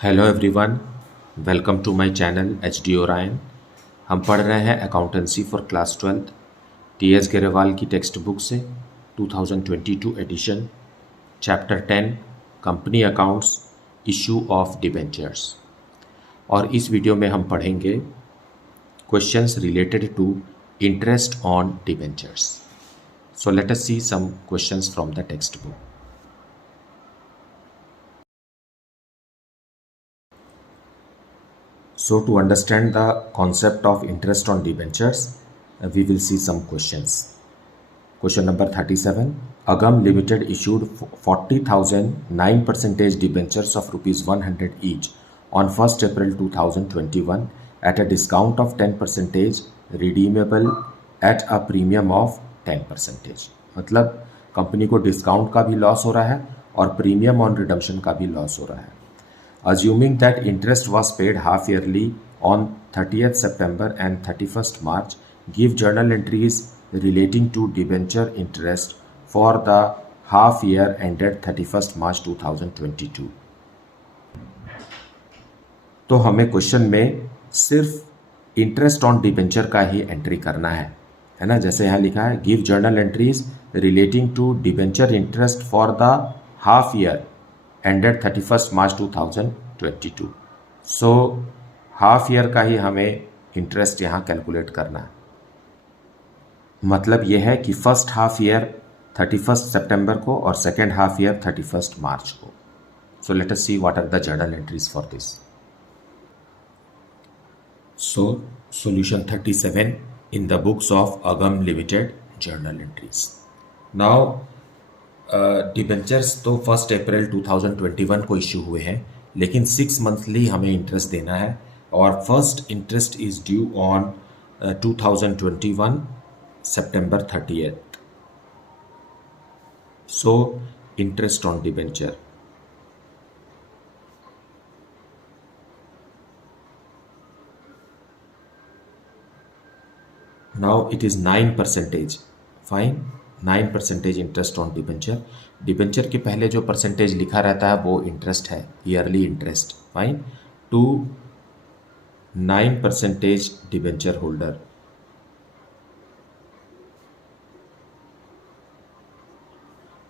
Hello everyone, welcome to my channel H D Orion. हम पढ़ रहे हैं accountancy for class 12 T S Grewal की टेक्स्ट बुक से 2022 edition, chapter 10 company accounts, issue of debentures. और इस वीडियो में हम पढ़ेंगे questions related to interest on debentures. So let us see some questions from the text book. So to understand the concept of interest on debentures, we will see some questions. Question number 37. Agam Limited issued 40,000 9% debentures of rupees 100 each on 1st April 2021 at a discount of 10%, redeemable at a premium of 10%. मतलब company को discount का भी loss हो रहा है और premium on redemption का भी लॉस हो रहा है। Assuming that interest was paid half yearly on 30th September and 31st March, give journal entries relating to debenture interest for the half year ended 31st March 2022. तो हमें question में सिर्फ interest on debenture का ही entry करना है ना। जैसे यहाँ लिखा है give journal entries relating to debenture interest for the half year ended 31st March 2022। So half year का ही हमें इंटरेस्ट यहाँ कैलकुलेट करना है। मतलब ये है कि फर्स्ट हाफ ईयर 31st सितंबर को और second half year 31st March को। So let us see what are the journal entries for this. So solution 37 in the books of Agam limited journal entries. Now debentures तो 1 अप्रैल 2021 को issue हुए हैं, लेकिन 6 monthly हमें interest देना है और first interest is due on 2021 September 30th। So interest on debenture, now it is 9%। Fine, 9% interest on debenture. Debenture के पहले जो परसेंटेज लिखा रहता है वो इंटरेस्ट है, yearly interest. Fine, to 9% debenture holder.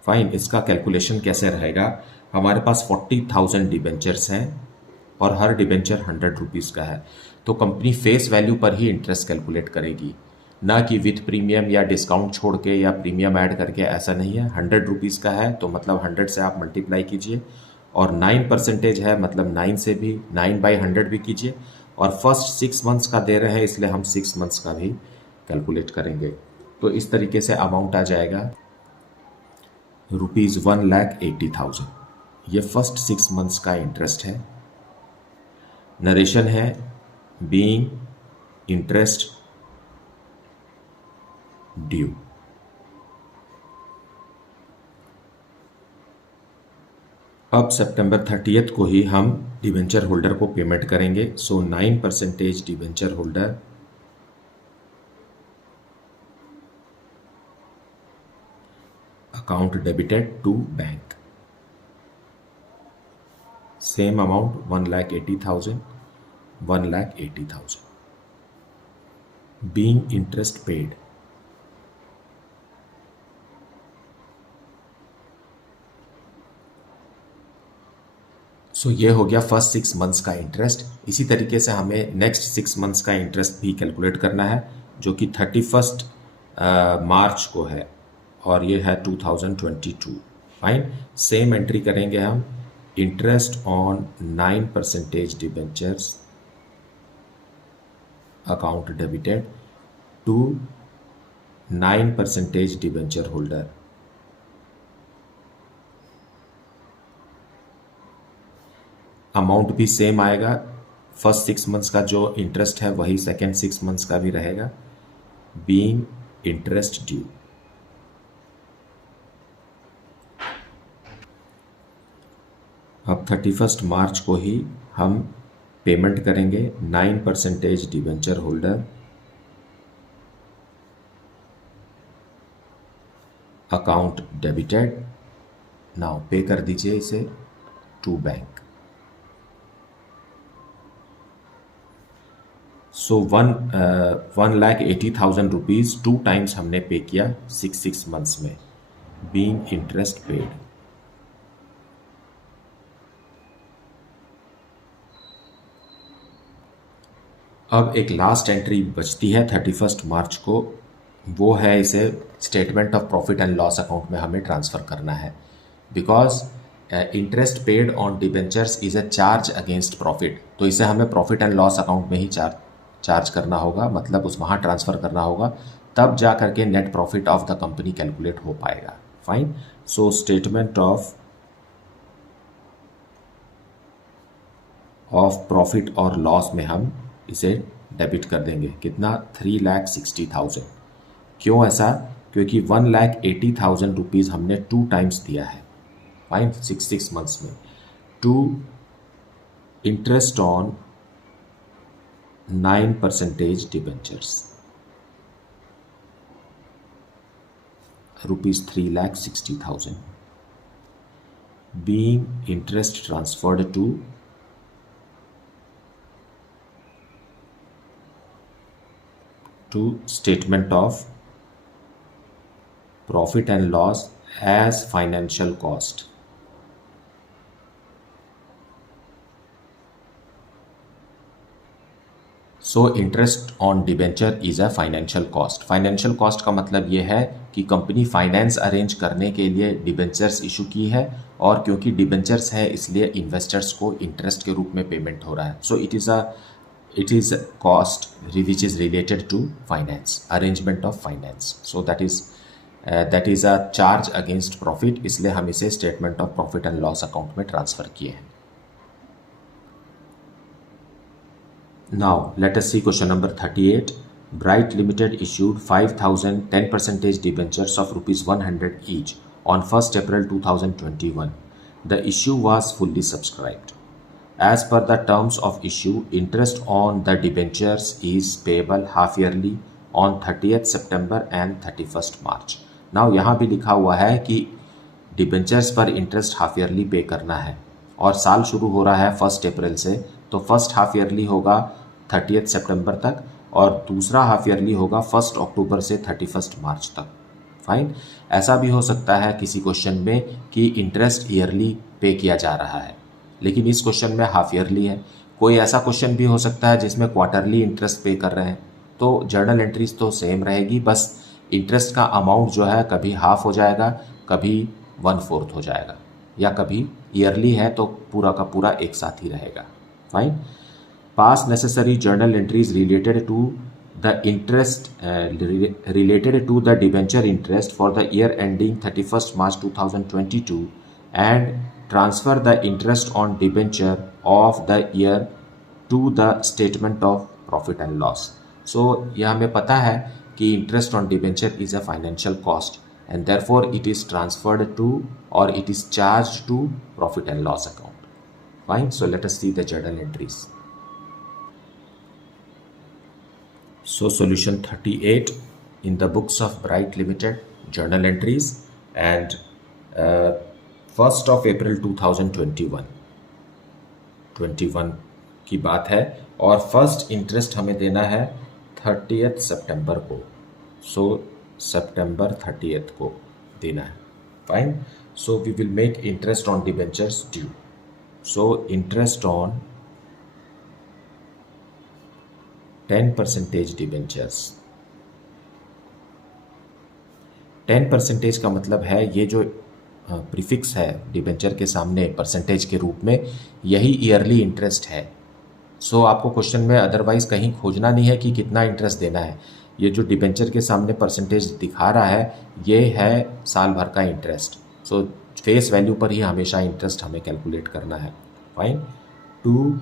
Fine, इसका कैलकुलेशन कैसे रहेगा? हमारे पास 40,000 डिबेंचर्स हैं और हर डिबेंचर 100 रुपीज़ का है, तो कंपनी फेस वैल्यू पर ही इंटरेस्ट कैलकुलेट करेगी, ना कि विथ प्रीमियम या डिस्काउंट छोड़ के या प्रीमियम ऐड करके। ऐसा नहीं है। 100 रुपीज़ का है तो मतलब 100 से आप मल्टीप्लाई कीजिए, और 9% है मतलब 9 से भी 9/100 भी कीजिए, और फर्स्ट 6 मंथ्स का दे रहे हैं इसलिए हम 6 मंथ्स का भी कैलकुलेट करेंगे। तो इस तरीके से अमाउंट आ जाएगा रुपीज़ 1,80,000। ये फर्स्ट 6 मंथ्स का इंटरेस्ट है। नरेशन है बीइंग इंटरेस्ट ड्यू। अब सितंबर 30th को ही हम डिबेंचर होल्डर को पेमेंट करेंगे। So 9% debenture holder account debited to bank. Same amount 1,80,000, 1,80,000 being interest paid. So ये हो गया फर्स्ट 6 मंथ्स का इंटरेस्ट। इसी तरीके से हमें नेक्स्ट 6 मंथ्स का इंटरेस्ट भी कैलकुलेट करना है, जो कि 31st मार्च को है और ये है 2022। फाइन, सेम एंट्री करेंगे हम, interest on 9% debentures account debited to 9% debenture holder. Amount भी सेम आएगा, फर्स्ट 6 मंथ्स का जो इंटरेस्ट है वही सेकेंड 6 मंथ्स का भी रहेगा, बीइंग इंटरेस्ट ड्यू। अब 31st मार्च को ही हम पेमेंट करेंगे 9% debenture holder account debited. Now pay कर दीजिए इसे to bank. So 1,80,000 rupees 2 times हमने पे किया 6 मंथ्स में, बीइंग इंटरेस्ट पेड। अब एक लास्ट एंट्री बचती है 31 मार्च को, वो है इसे statement of profit and loss account में हमें ट्रांसफ़र करना है, because interest paid on debentures is a charge against profit, तो इसे हमें प्रॉफिट एंड लॉस अकाउंट में ही चार्ज करना होगा, मतलब उस वहाँ ट्रांसफ़र करना होगा, तब जा करके net profit of the company calculate हो पाएगा। Fine. So statement of profit और लॉस में हम इसे डेबिट कर देंगे, कितना 3,60,000। क्यों ऐसा? क्योंकि 1,80,000 रुपीज़ हमने 2 टाइम्स दिया है, फाइन, 6 मंथ्स में, to interest on 9% debentures, rupees 3,60,000, being interest transferred to statement of profit and loss as financial cost. So interest on debenture is a financial cost. Financial cost का मतलब ये है कि company finance arrange करने के लिए debentures issue की है, और क्योंकि डिबेंचर्स है इसलिए इन्वेस्टर्स को इंटरेस्ट के रूप में पेमेंट हो रहा है। सो it is cost which is related to finance, arrangement of finance. So that is a charge against profit, इसलिए हम इसे statement of profit and loss account में ट्रांसफ़र किए हैं। Now let us see question number 38. Bright Limited issued 5,000 10% debentures of rupees 100 each on 1st April 2021. The issue was fully subscribed. As per the terms of issue, interest on the debentures is payable half yearly on 30th September and 31st March. Now यहाँ भी लिखा हुआ है कि debentures पर interest half yearly पे करना है, और साल शुरू हो रहा है 1 अप्रैल से, तो फर्स्ट हाफ ईयरली होगा 30th सितंबर तक, और दूसरा हाफ ईयरली होगा 1 अक्टूबर से 31 मार्च तक। फाइन। ऐसा भी हो सकता है किसी क्वेश्चन में कि इंटरेस्ट ईयरली पे किया जा रहा है, लेकिन इस क्वेश्चन में हाफ ईयरली है। कोई ऐसा क्वेश्चन भी हो सकता है जिसमें क्वार्टरली इंटरेस्ट पे कर रहे हैं, तो जर्नल एंट्रीज तो सेम रहेगी, बस इंटरेस्ट का अमाउंट जो है कभी हाफ हो जाएगा, कभी 1/4 हो जाएगा, या कभी ईयरली है तो पूरा का पूरा एक साथ ही रहेगा। Fine. Pass necessary journal entries related to the interest related to the debenture interest for the year ending 31st March 2022 and transfer the interest on debenture of the year to the statement of profit and loss. So यह हमें पता है कि interest on debenture is a financial cost and therefore it is transferred to or it is charged to profit and loss account. Fine. So let us see the journal entries. So solution 38 in the books of Bright Limited journal entries, and 1st of April 2021 की बात है, और first interest हमें देना है 30th सितंबर को, सो सितंबर 30th को देना है। Fine. So we will make interest on debentures due. So interest on 10% debentures. 10% का मतलब है ये जो प्रीफिक्स है डिबेंचर के सामने परसेंटेज के रूप में, यही ईयरली इंटरेस्ट है। सो आपको क्वेश्चन में अदरवाइज कहीं खोजना नहीं है कि कितना इंटरेस्ट देना है, ये जो डिबेंचर के सामने परसेंटेज दिखा रहा है ये है साल भर का इंटरेस्ट। सो फेस वैल्यू पर ही हमेशा इंटरेस्ट हमें कैलकुलेट करना है। Fine. To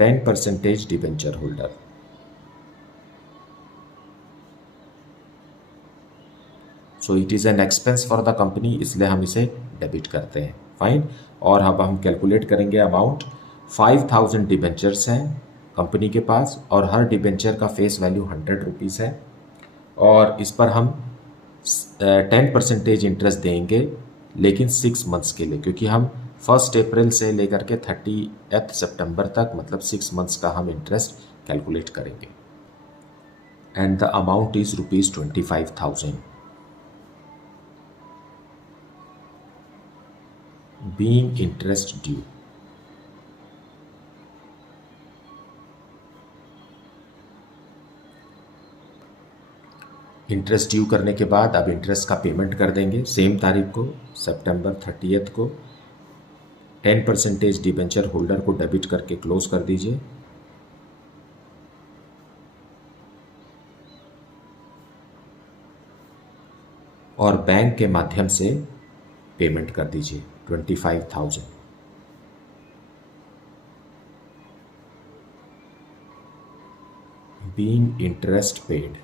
10% debenture holder. So it is an expense for the company, इसलिए हम इसे डेबिट करते हैं। फाइन। और अब हम कैलकुलेट करेंगे अमाउंट। 5,000 डिबेंचर्स हैं कंपनी के पास, और हर डिबेंचर का फेस वैल्यू 100 रुपीज़ है, और इस पर हम 10% इंटरेस्ट देंगे, लेकिन 6 मंथ्स के लिए, क्योंकि हम 1 अप्रैल से लेकर के 30th सितंबर तक, मतलब 6 मंथ्स का हम इंटरेस्ट कैलकुलेट करेंगे। and the amount is rupees 25,000. Being interest due. Interest due करने के बाद अब इंटरेस्ट का पेमेंट कर देंगे सेम तारीख को, सितंबर 30 को। 10% डिबेंचर होल्डर को डेबिट करके क्लोज कर दीजिए। और बैंक के माध्यम से पेमेंट कर दीजिए 25,000। Being interest paid.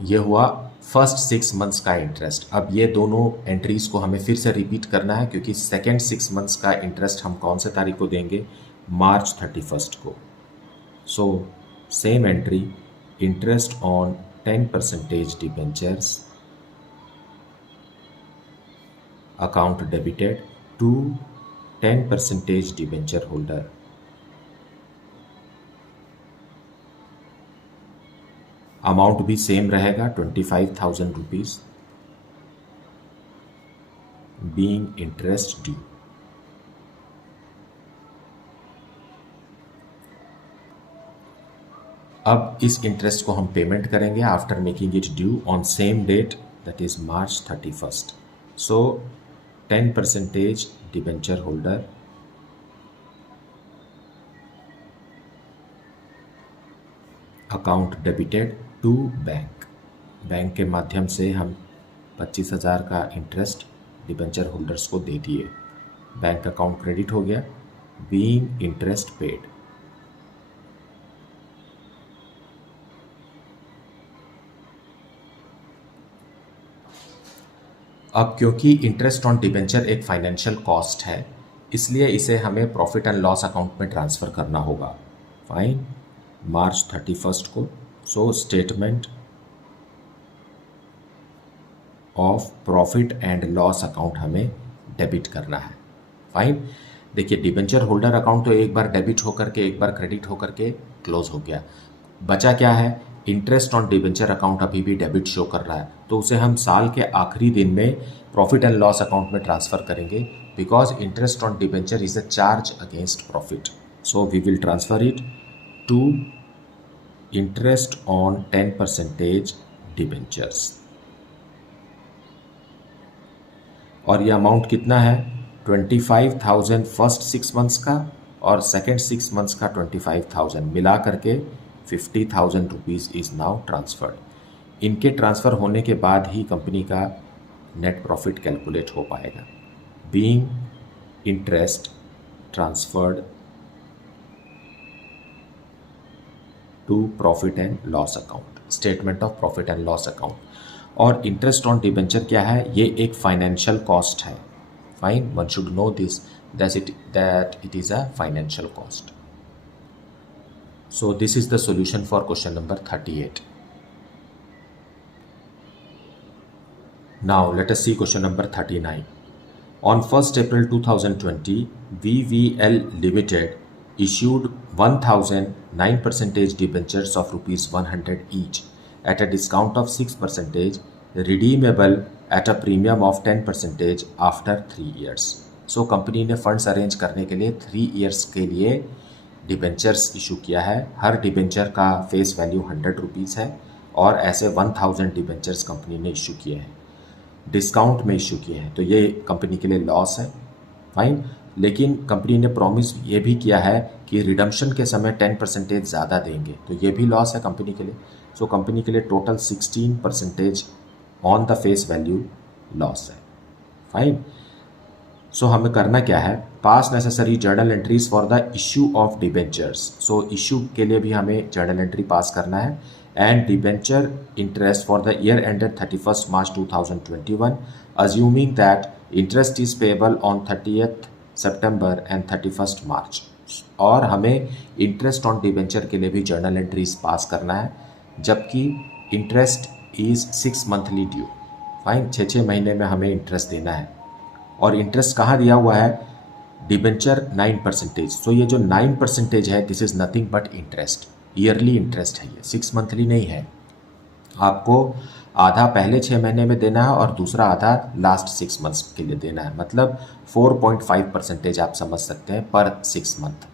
ये हुआ फर्स्ट 6 मंथ्स का इंटरेस्ट। अब ये दोनों एंट्रीज को हमें फिर से रिपीट करना है, क्योंकि सेकेंड 6 मंथ्स का इंटरेस्ट हम कौन से तारीख को देंगे, मार्च 31 को। So same entry, interest on 10% debentures, account debited to 10% debenture holder. Amount भी सेम रहेगा 25,000 रुपीज। Being interest due. अब इस इंटरेस्ट को हम पेमेंट करेंगे after making it due on same date, that is March 31। So 10% debenture holder, account debited to bank. Bank के माध्यम से हम 25,000 का इंटरेस्ट डिबेंचर होल्डर्स को दे दिए। बैंक अकाउंट क्रेडिट हो गया। Being interest paid. अब क्योंकि इंटरेस्ट ऑन डिबेंचर एक फाइनेंशियल कॉस्ट है, इसलिए इसे हमें प्रॉफिट एंड लॉस अकाउंट में ट्रांसफ़र करना होगा। फाइन, मार्च 31 को। सो statement of profit and loss account हमें डेबिट करना है। फाइन, देखिए डिबेंचर होल्डर अकाउंट तो एक बार डेबिट होकर के एक बार क्रेडिट होकर के क्लोज हो गया। बचा क्या है, इंटरेस्ट ऑन डिबेंचर अकाउंट अभी भी डेबिट शो कर रहा है, तो उसे हम साल के आखिरी दिन में प्रॉफिट एंड लॉस अकाउंट में ट्रांसफ़र करेंगे, because interest on debenture is a charge against profit. So we will transfer it to interest on 10% debentures. और ये अमाउंट कितना है, 25,000 फर्स्ट 6 मंथ्स का और सेकेंड 6 मंथ्स का 25,000 मिला करके 50,000 रुपीज़ इज़ नाउ ट्रांसफर्ड। इनके ट्रांसफ़र होने के बाद ही कंपनी का नेट प्रॉफिट कैलकुलेट हो पाएगा। Being interest transferred to profit and loss account, statement of profit and loss account. और इंटरेस्ट ऑन डिबेंचर क्या है, ये एक फाइनेंशियल कॉस्ट है। Fine, one should know this that it is a financial cost. So this is the solution for question number 38. Now let us see question number 39. On 1st April 2020, VVL Limited issued 1,009% debentures of rupees 100 each at a discount of 6%, redeemable at a premium of 10% after 3 years. So company ने funds arrange करने के लिए 3 years के लिए debentures issue किया है। हर debenture का फेस वैल्यू 100 रुपीज़ है और ऐसे 1,000 डिबेंचर्स कंपनी ने इशू किए हैं, डिस्काउंट में इशू किए हैं, तो ये कंपनी के लिए लॉस है। फाइन, लेकिन कंपनी ने प्रॉमिस ये भी किया है कि रिडम्पशन के समय 10% ज़्यादा देंगे, तो ये भी लॉस है कंपनी के लिए। सो कंपनी के लिए total 16% on the face value loss है। फाइन, सो हमें करना क्या है, पास necessary journal entries for the issue of debentures. So issue के लिए भी हमें जर्नल एंट्री पास करना है। And debenture interest for the year ended 31 March 2021, assuming that interest is payable on 30th September and 31st मार्च। और हमें इंटरेस्ट ऑन डिबेंचर के लिए भी जर्नल एंट्रीज पास करना है, जबकि interest is 6 monthly due. Fine, 6 महीने में हमें इंटरेस्ट देना है। और इंटरेस्ट कहाँ दिया हुआ है, डिबेंचर 9%, सो ये जो 9% है this is nothing but interest, yearly interest है ये, 6 मंथली नहीं है। आपको आधा पहले 6 महीने में देना है और दूसरा आधा लास्ट 6 मंथ्स के लिए देना है, मतलब 4.5% आप समझ सकते हैं पर 6 मंथ,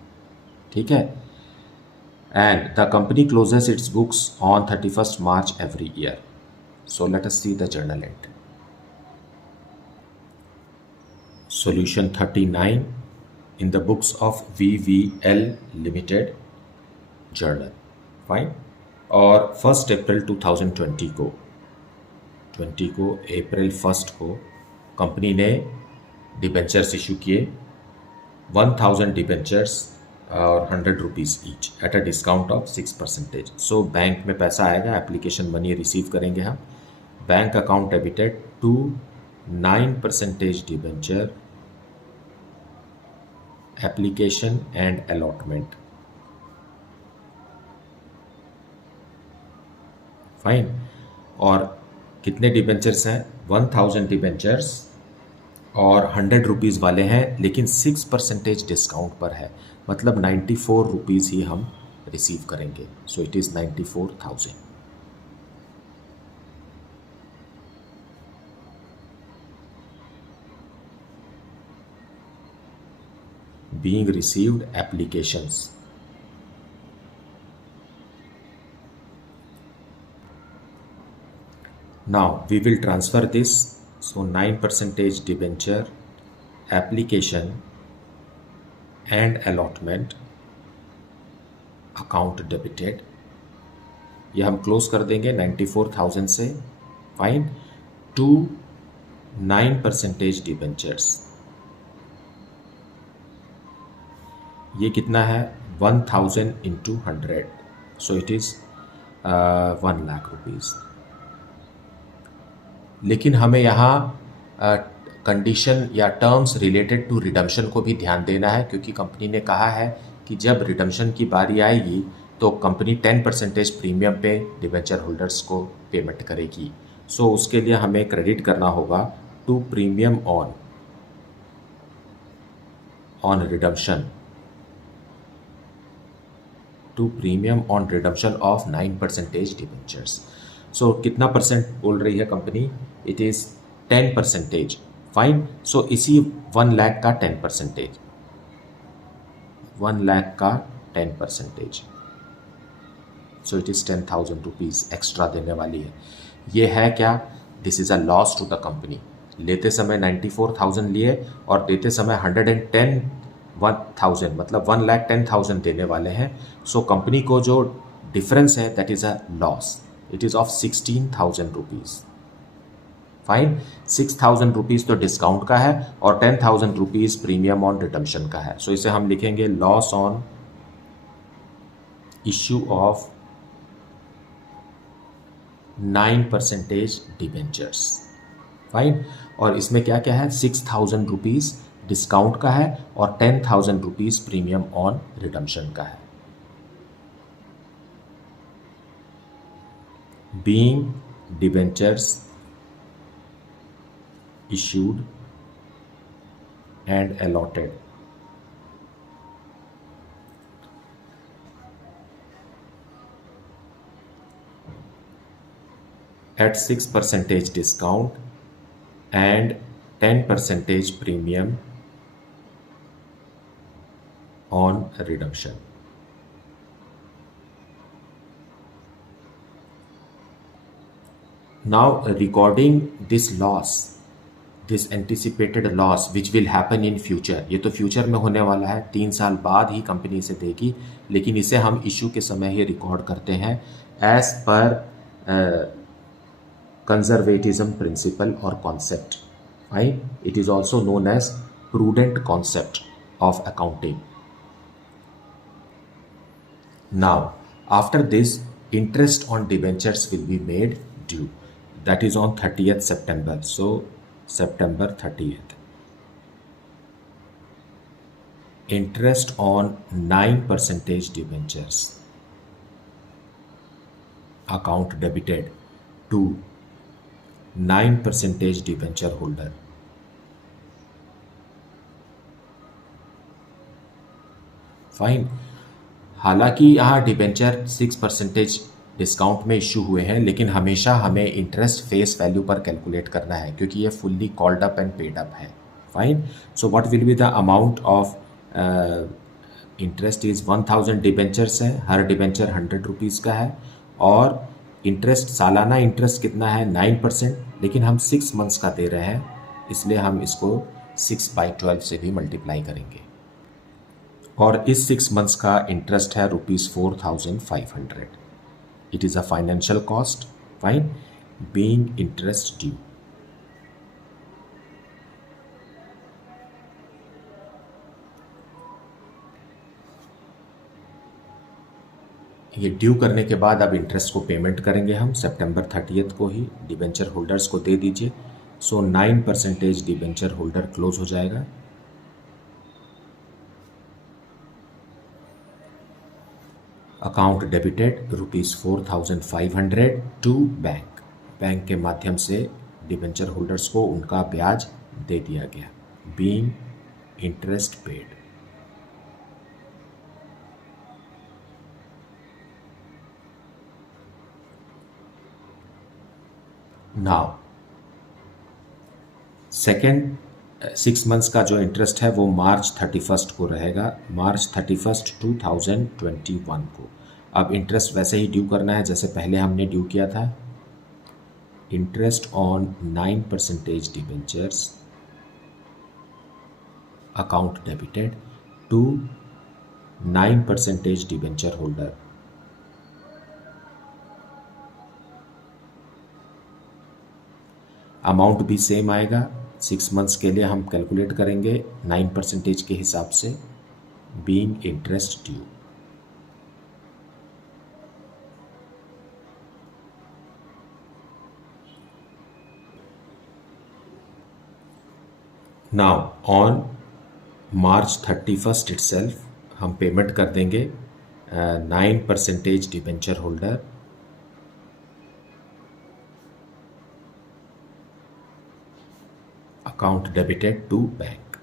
ठीक है। And the company closes its books on 31st March every year. So let us see the journal entry. Solution 39 in the books of VVL Limited journal. Fine. और 1 अप्रैल 2020 को अप्रैल 1 को कंपनी ने डिबेंचर्स इशू किए, 1000 debentures और 100 rupees each at a discount of 6%। So bank में पैसा आएगा, application money receive करेंगे हम, bank account debited to 9% debenture application and allotment. Fine. और कितने डिबेंचर्स हैं? 1000 डिबेंचर्स और 100 रुपीज़ वाले हैं, लेकिन 6% डिस्काउंट पर है, मतलब 94 रुपीज़ ही हम रिसीव करेंगे। सो it is 94,000 being received applications. Now we will transfer this. So 9% debenture, application and allotment, account debited, ये हम क्लोज कर देंगे 94,000 से। फाइन। टू 9% डिबेंचर्स, ये कितना है? 1000 into 100, so it is 1 lakh rupees. लेकिन हमें यहाँ कंडीशन या टर्म्स रिलेटेड टू रिडम्पशन को भी ध्यान देना है, क्योंकि कंपनी ने कहा है कि जब रिडम्पशन की बारी आएगी तो कंपनी 10% प्रीमियम पे डिबेंचर होल्डर्स को पेमेंट करेगी। सो उसके लिए हमें क्रेडिट करना होगा to premium on redemption, to premium on redemption of 9% debentures. So कितना परसेंट बोल रही है company? It is 10%। Fine. So इसी 1 लाख का 10%, 1 लाख का 10%, so it is 10,000 rupees extra देने वाली है। ये है क्या? This is a loss to the company. लेते समय 94,000 लिए और देते समय 110,000, मतलब 1,10,000 देने वाले हैं। सो कंपनी को जो डिफरेंस है that is a loss, it is of 16,000 rupees. Fine. 6,000 rupees तो डिस्काउंट का है और 10,000 रुपीज़ प्रीमियम ऑन रिडम्पशन का है। सो इसे हम लिखेंगे loss on issue of 9% debentures. Fine. और इसमें क्या क्या है? 6,000 रुपीज़ डिस्काउंट का है और 10,000 रुपीज़ प्रीमियम ऑन रिडम्पशन का है। Being debentures issued and allotted at 6% discount and 10% premium on redemption. Now recording this loss, this anticipated loss which will happen in future, ये तो फ्यूचर में होने वाला है, 3 साल बाद ही कंपनी इसे देगी, लेकिन इसे हम इशू के समय ही रिकॉर्ड करते हैं एज पर कंजर्वेटिज्म प्रिंसिपल और concept. Fine. It is also known as prudent concept of accounting. Now after this interest on debentures will be made due, that is on 30th September. So September 30th. Interest on 9% debentures, account debited to 9% debenture holder. Fine. हालांकि यहाँ debenture 6% discount में issue हुए हैं, लेकिन हमेशा हमें interest face value पर calculate करना है क्योंकि ये fully called up and paid up है। Fine. So what will be the amount of interest is 1000 debentures है, हर डिबेंचर 100 रुपीज़ का है, और इंटरेस्ट सालाना इंटरेस्ट कितना है 9%, लेकिन हम 6 मंथ्स का दे रहे हैं, इसलिए हम इसको 6/12 से भी मल्टीप्लाई करेंगे, और इस 6 मंथ्स का इंटरेस्ट है ₹4500। It is a financial cost, fine, being interest due. ये ड्यू करने के बाद अब इंटरेस्ट को पेमेंट करेंगे हम सितंबर 30 को ही डिबेंचर होल्डर्स को दे दीजिए। सो 9% डिबेंचर होल्डर क्लोज हो जाएगा। Account debited ₹4500 to bank. Bank के माध्यम से डिबेंचर होल्डर्स को उनका ब्याज दे दिया गया, being interest paid. Now second 6 months का जो इंटरेस्ट है वो मार्च 31 को रहेगा, मार्च 31, 2021 को। अब इंटरेस्ट वैसे ही ड्यू करना है जैसे पहले हमने ड्यू किया था। Interest on 9% debentures, account debited to 9% debenture holder. Amount भी सेम आएगा, 6 मंथ्स के लिए हम कैलकुलेट करेंगे 9% के हिसाब से, being interest due. Now on March 31 itself हम पेमेंट कर देंगे 9% debenture holder, account debited to bank,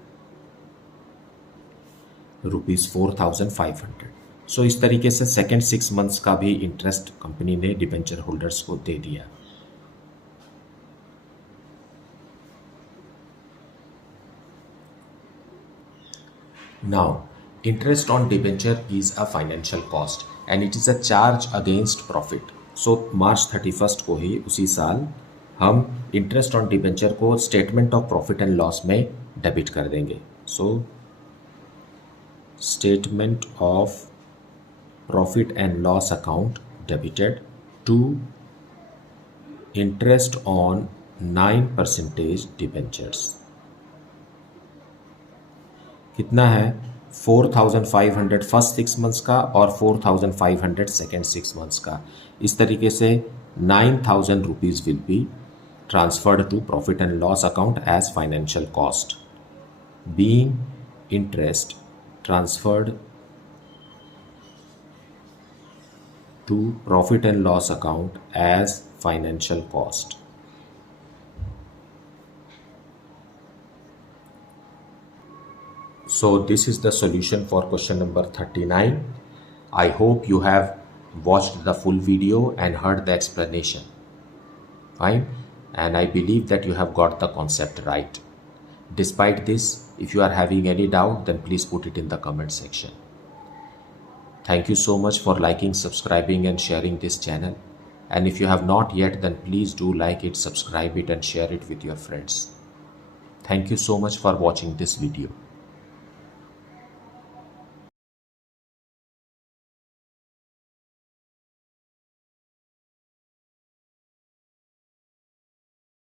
₹4500। So इस तरीके से सेकेंड 6 मंथ्स का भी इंटरेस्ट कंपनी ने डिबेंचर होल्डर्स को दे दिया। Now interest on debenture is a financial cost and it is a charge against profit. So March 31 को ही उसी साल हम इंटरेस्ट ऑन डिबेंचर को statement of profit and loss में डेबिट कर देंगे। So statement of profit and loss account debited to interest on 9% debentures. कितना है 4500 फर्स्ट 6 मंथ्स का और 4500 सेकेंड 6 मंथ्स का। इस तरीके से 9000 rupees will be transferred to profit and loss account as financial cost, being interest transferred to profit and loss account as financial cost. So this is the solution for question number 39. I hope you have watched the full video and heard the explanation. Fine. And I believe that you have got the concept right. Despite this, if you are having any doubt, then please put it in the comment section. Thank you so much for liking, subscribing and sharing this channel. And if you have not yet, then please do like it, subscribe it and share it with your friends. Thank you so much for watching this video.